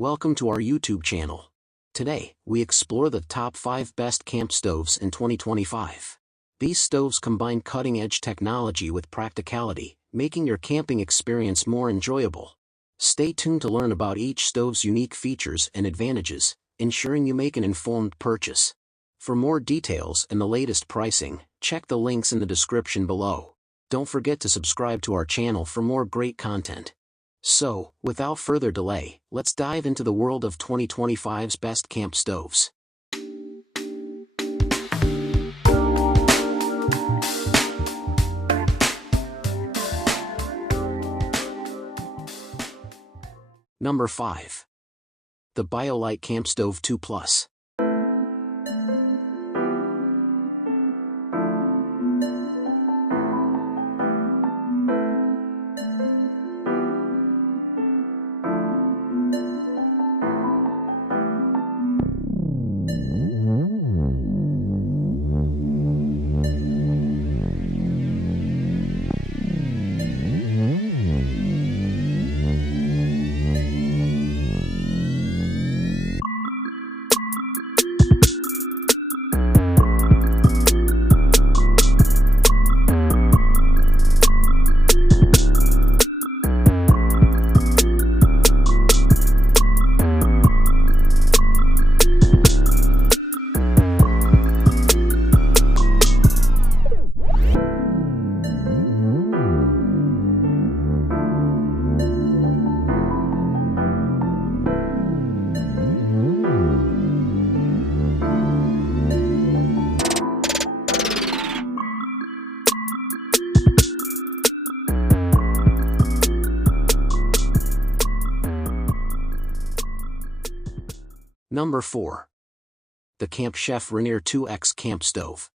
Welcome to our YouTube channel. Today, we explore the top 5 best camp stoves in 2025. These stoves combine cutting-edge technology with practicality, making your camping experience more enjoyable. Stay tuned to learn about each stove's unique features and advantages, ensuring you make an informed purchase. For more details and the latest pricing, check the links in the description below. Don't forget to subscribe to our channel for more great content. So, without further delay, let's dive into the world of 2025's best camp stoves. Number 5. The BioLite CampStove 2 Plus. Number 4. The Chef Rainier 2X Camp Stove.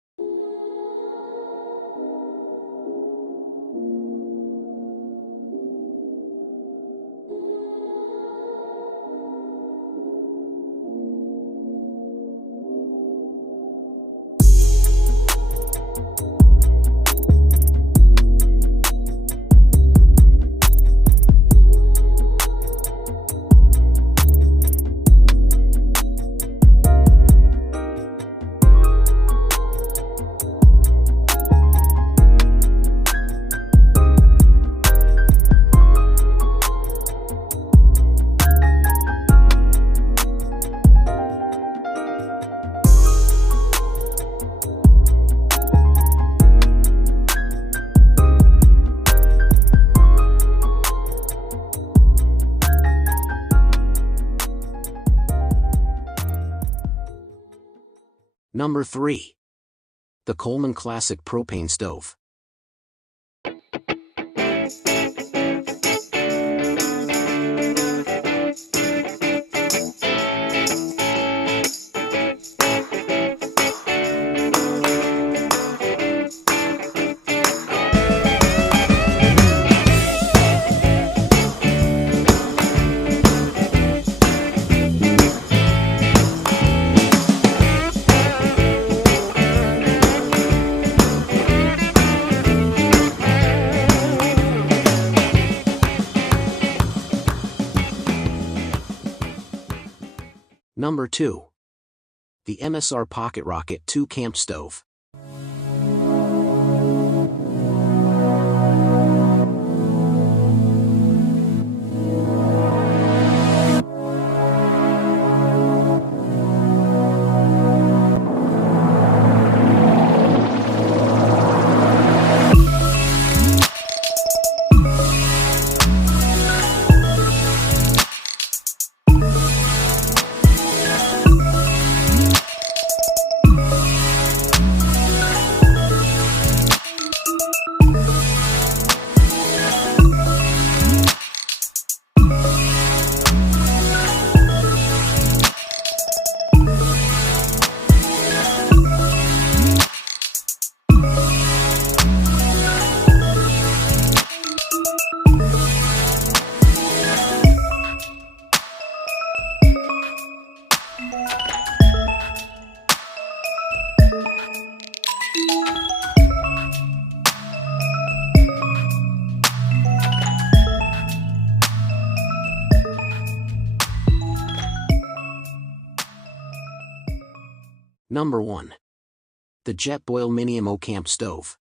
Number 3. The Coleman Classic Propane Stove. Number 2. The MSR PocketRocket 2 Camp Stove. Number 1. The Jetboil MiniMo Camp Stove.